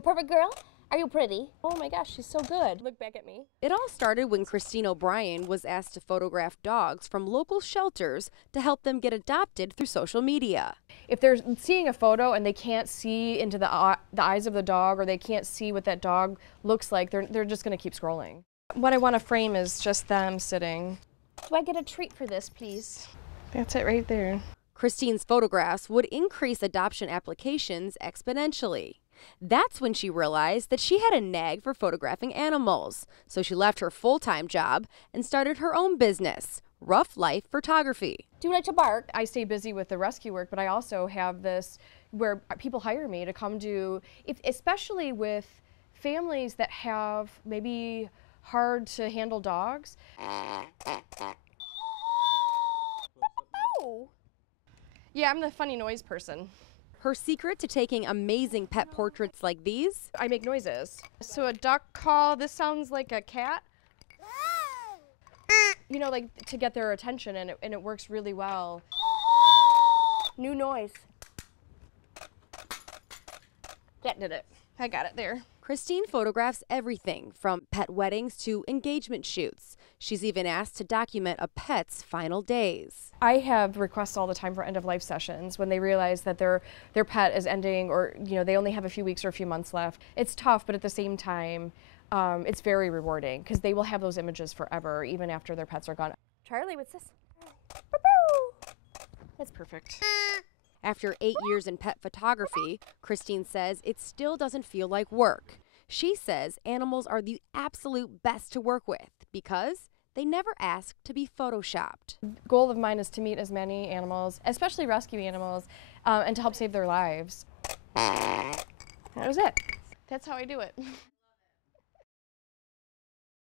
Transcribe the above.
a perfect girl? Are you pretty? Oh my gosh, she's so good. Look back at me. It all started when Christine O'Brien was asked to photograph dogs from local shelters to help them get adopted through social media. If they're seeing a photo and they can't see into the eyes of the dog, or they can't see what that dog looks like, they're just going to keep scrolling. What I want to frame is just them sitting. Do I get a treat for this, please? That's it right there. Christine's photographs would increase adoption applications exponentially. That's when she realized that she had a knack for photographing animals. So she left her full-time job and started her own business, Rough Life Photography. Do you like to bark? I stay busy with the rescue work, but I also have this where people hire me to come do, especially with families that have maybe hard to handle dogs. Yeah, I'm the funny noise person. Her secret to taking amazing pet portraits like these? I make noises. So a duck call, this sounds like a cat. You know, like to get their attention, and it works really well. New noise. That did it. I got it there. Christine photographs everything from pet weddings to engagement shoots. She's even asked to document a pet's final days. I have requests all the time for end-of-life sessions when they realize that their pet is ending, or they only have a few weeks or a few months left. It's tough, but at the same time, it's very rewarding because they will have those images forever, even after their pets are gone. Charlie, what's this? That's perfect. After 8 years in pet photography, Christine says it still doesn't feel like work. She says animals are the absolute best to work with because they never ask to be photoshopped. The goal of mine is to meet as many animals, especially rescue animals, and to help save their lives. That was it. That's how I do it.